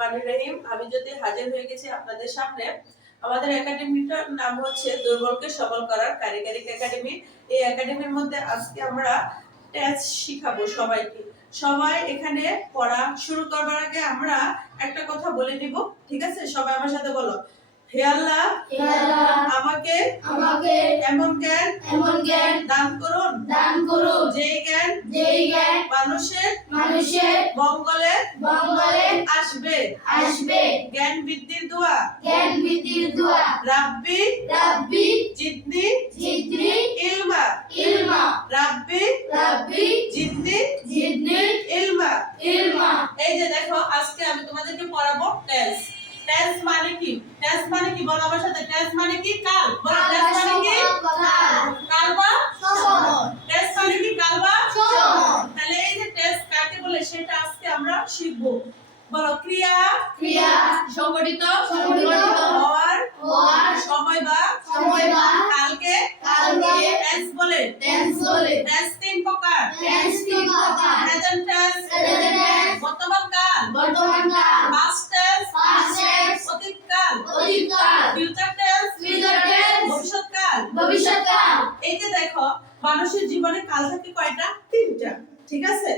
রহমানির রহিম। আমি যদি হাজির হয়ে গেছি আপনাদের সামনে। আমাদের একাডেমিটার নাম হচ্ছে দুর্বলকে সবল করার কারিগরি একাডেমি। এই একাডেমির মধ্যে আজকে আমরা টেস্ট শিখাবো সবাইকে। সবাই এখানে পড়া শুরু করবার আগে আমরা একটা কথা বলে দিব, ঠিক আছে? সবাই আমার সাথে বলো, হে আল্লাহ আমাকে এমন জ্ঞান দান করুন যেই জ্ঞান মানুষের মঙ্গলে আসবে জ্ঞান বৃদ্ধির দোয়া রাব্বি জিদনি ইলমা রাব্বি জিদনি ইলমা। এই যে দেখো, আজকে আমি তোমাদেরকে পড়াবো টেন্স। টেন্স মানে কি? বলো আমার সাথে, টেন্স মানে কি? কাল। বলো, টেন্স মানে কি? কাল বা সময়। টেন্স মানে কি? কাল বা সময়। তাহলে এই যে টেন্স কাকে বলে সেটা আজকে আমরা শিখবো। বলো, ক্রিয়া সংগঠিত হওয়ার সময় বা কালকে টেন্স বলে। টেন্স তিন প্রকার: প্রেজেন্ট টেন্স বর্তমান কাল, পাস্ট টেন্স অতীত কাল, ফিউচার টেন্স ভবিষ্যৎ কাল। এই যে দেখো, মানুষের জীবনে কাল থাকে কয়টা? তিনটা, ঠিক আছে?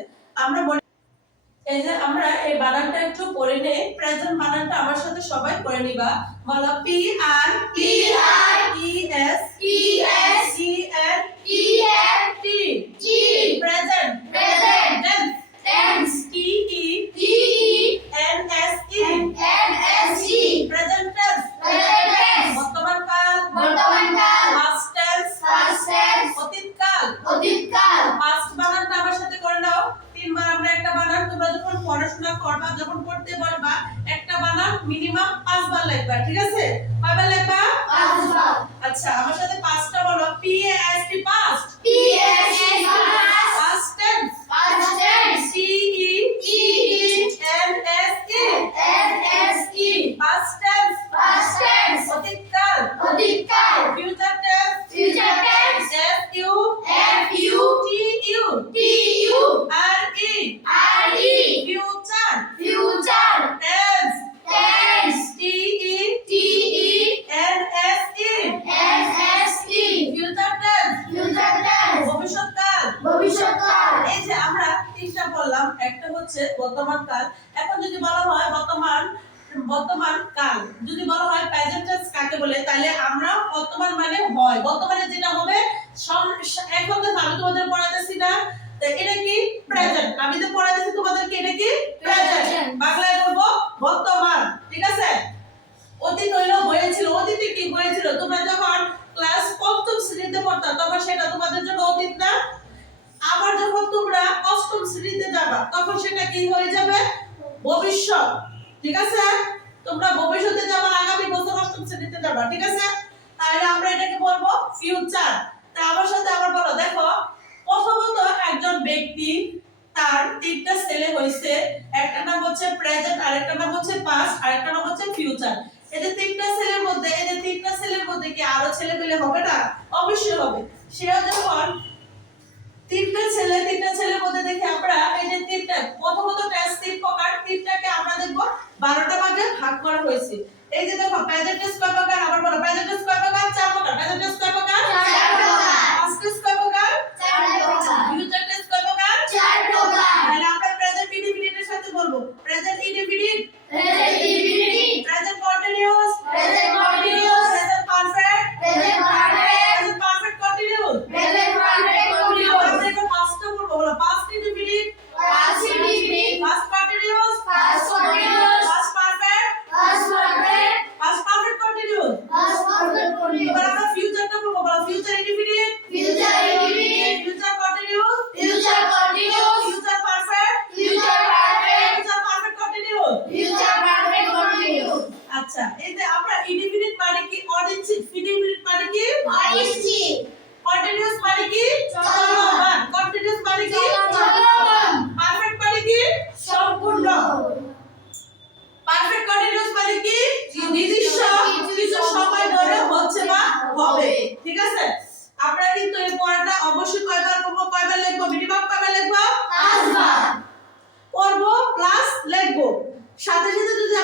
আমরা এই যে আমরা এই বানানটা একটু পড়ে নেই। প্রেজেন্ট বানানটা আমার সাথে সবাই পড়ে নিবা। বলো, P R E S E N T. Present tense T E N S E. Present tense বর্তমান কাল, পাস্ট টেন্স অতীত কাল। পাস্ট বানানটা আমার সাথে করে নাও। তিনবার আমরা একটা বানান, তোমরা যখন পড়াশোনা করবা, যখন পড়তে বলবা, একটা বানান মিনিমাম 5 বার লিখবা, ঠিক আছে? কয়বার লিখবা? 5 বার। আচ্ছা, আমার সাথে পাঁচটা বলো। P A S T past, past tense C E N S E. Past tense অতীত কাল, future tense F U T U R E. Future tense T E N S E. Future tense ভবিষ্যৎ কাল। এই যে আমরা তিনটা বললাম, একটা হচ্ছে বর্তমান কাল। এখন যদি বলা হয় বর্তমান কাল, যদি বলা হয় প্রেজেন্ট টেন্স কাকে বলে, তাহলে আমরা বর্তমান মানে হয়, বর্তমানে যেটা হবে। এখন তো আমি তোমাদের পড়াতেছি না, তো এটা কি? প্রেজেন্ট। আমি তো পড়াতেছি তোমাদেরকে, এটা কি? প্রেজেন্ট। বাংলায় বলবো বর্তমান, ঠিক আছে? অতীত হইলো হয়েছিল। অতীতে কি হয়েছিল? তোমরা যখন ক্লাস 5ম শ্রেণীতে পড়তা, তখন সেটা তোমাদের জন্য অতীত না? আবার যখন তোমরা 8ম শ্রেণীতে যাবা, তখন সেটা কি হয়ে যাবে? ভবিষ্যৎ, ঠিক আছে? তোমরা ভবিষ্যতে যাবা, আগামী বছর 8ম শ্রেণীতে যাবা, ঠিক আছে? তাহলে আমরা এটাকে বলবো ফিউচার। তা আমার সাথে আবার বলো, দেখো, প্রথমত একজন ব্যক্তি, তার তিনটা ছেলে হইছে। একটা নাম হচ্ছে প্রেজেন্ট, আরেকটা নাম হচ্ছে পাস্ট, আরেকটা নাম হচ্ছে ফিউচার। এই যে তিনটা ছেলের মধ্যে কি আরো ছেলে পেলে হবে না? অবশ্যই হবে। সেও যখন তিনটা ছেলের মধ্যে দেখি আমরা এই যে তিনটা, প্রথমত টেন্স তিন প্রকার, তিনটাকে আমরা দেখব 12টা ভাগে ভাগ করা হয়েছে। এই যে দেখো, প্রেজেন্ট টেন্স কয় প্রকার? আবার বলো, প্রেজেন্ট টেন্স কয় প্রকার? 4 প্রকার। প্রেজেন্ট টেন্স কয় প্রকার? 4 প্রকার। পাস্ট টেন্স কয় প্রকার? 4 প্রকার। ফিউচার টেন্স কয় প্রকার? 4 প্রকার। তাহলে আমরা প্রেজেন্ট ইনডিফিনিটের সাথে বলবো, present indefinite, present continuous, present perfect, present perfect continuous. আমরা এখন পাস্টটা বলবো। বলো, past indefinite, past continuous, past perfect, past perfect continuous. এবার আমরা ফিউচারটা বলবো। বলো, future indefinite, future continuous, future perfect, future perfect continuous. আচ্ছা, এই যে আমরা ইনডিফিনিট মানে কি? অনিশ্চিত। ইনডিফিনিট মানে কি? অনিশ্চিত। কন্টিনিউয়াস মানে কি? চলমান। কন্টিনিউয়াস মানে কি? চলমান। পারফেক্ট মানে কি? সম্পূর্ণ। পারফেক্ট কন্টিনিউয়াস মানে কি? নির্দিষ্ট কিছু সময় ধরে হচ্ছে বা হবে, ঠিক আছে? আমরা কিন্তু এই পড়াটা অবশ্যই কয়বার করব, কয়বার লিখব? মিনিমাম কয়বার লিখব? 5 বার পড়বো প্লাস লিখবো। সাথে সাথে যদি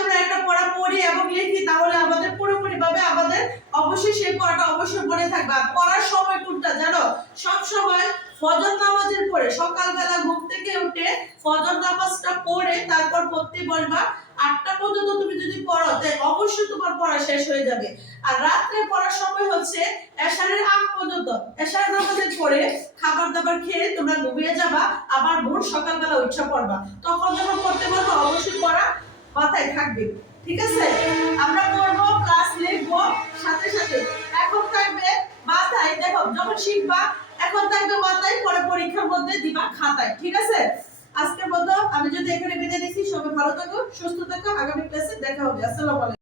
থাকবে। আর পড়ার সময় কোনটা জানো? সব সময় ফজর নামাজের পরে, সকালবেলা ঘুম থেকে উঠে ফজর নামাজটা পড়ে তারপর পড়তে বসবা। 8টা পর্যন্ত তুমি যদি পড়ো তাই অবশ্যই তোমার পড়া শেষ হয়ে যাবে। আর রাত্রে পড়ার সময় হচ্ছে এশারের আগ পর্যন্ত। এশার নামাজের পরে খাবার দাবার খেয়ে তোমরা ঘুমিয়ে যাবা, আবার ভোর সকালবেলা উঠে পড়বা। তখন যখন পড়তে বলবো অবশ্যই পড়া মাথায় থাকবে। ঠিক আছে? আমরা পড়বো, ক্লাস লিখবো, সাথে সাথে এখন থাকবে মাথায়। দেখো যখন শিখবা এখন থাকবে মাথায়, পরে পরীক্ষার মধ্যে দিবা খাতায়। ঠিক আছে? আজকের মতো আমি যদি এখানে বিদায় নিচ্ছি, সবাই ভালো থাকো, সুস্থ থাকো। আগামী ক্লাসে দেখা হবে। আসসালামু আলাইকুম।